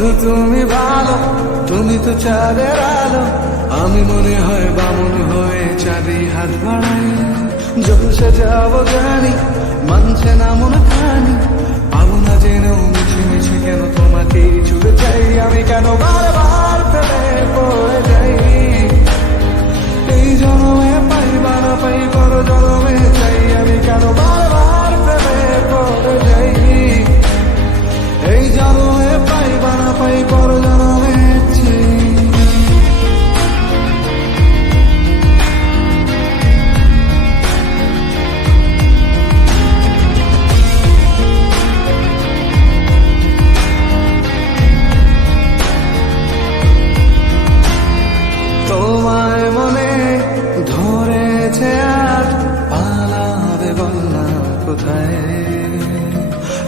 বন্ধু, তুমি ভালো, তুমি তো চাঁদের আলো। আমি মনে হয় বামন হয়ে চাঁদি হাত বাড়াই। যখন সে যাব জানি, মানছে না মন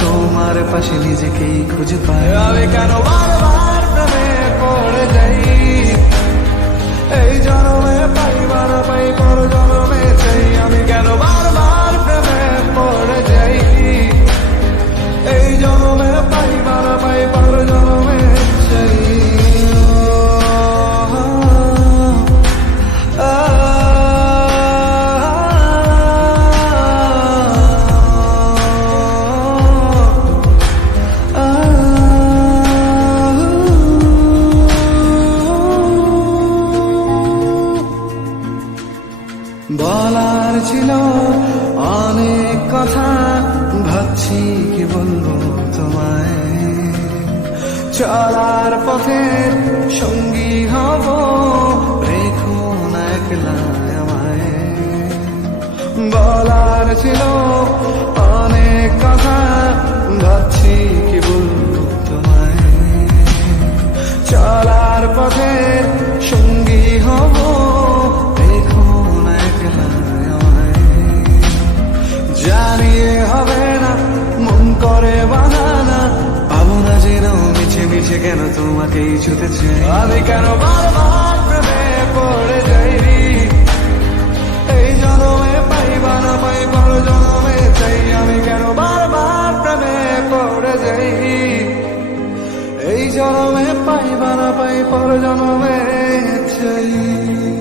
তোমার পাশে নিজেকেই খুঁজে পাই। আমি কেন বারবার ভাবছি কি বলব তোমায়? চলার পথে সঙ্গী হব, রেখো না একলা আমায়। বলার ছিল অনেক কথা মিছে কেন তোমাকেই ছুটেছে আমি কেন এই জন্মে পাই বানা পাই আমি কেন বারবার এই জনমে পাই পর জন্মে চাই।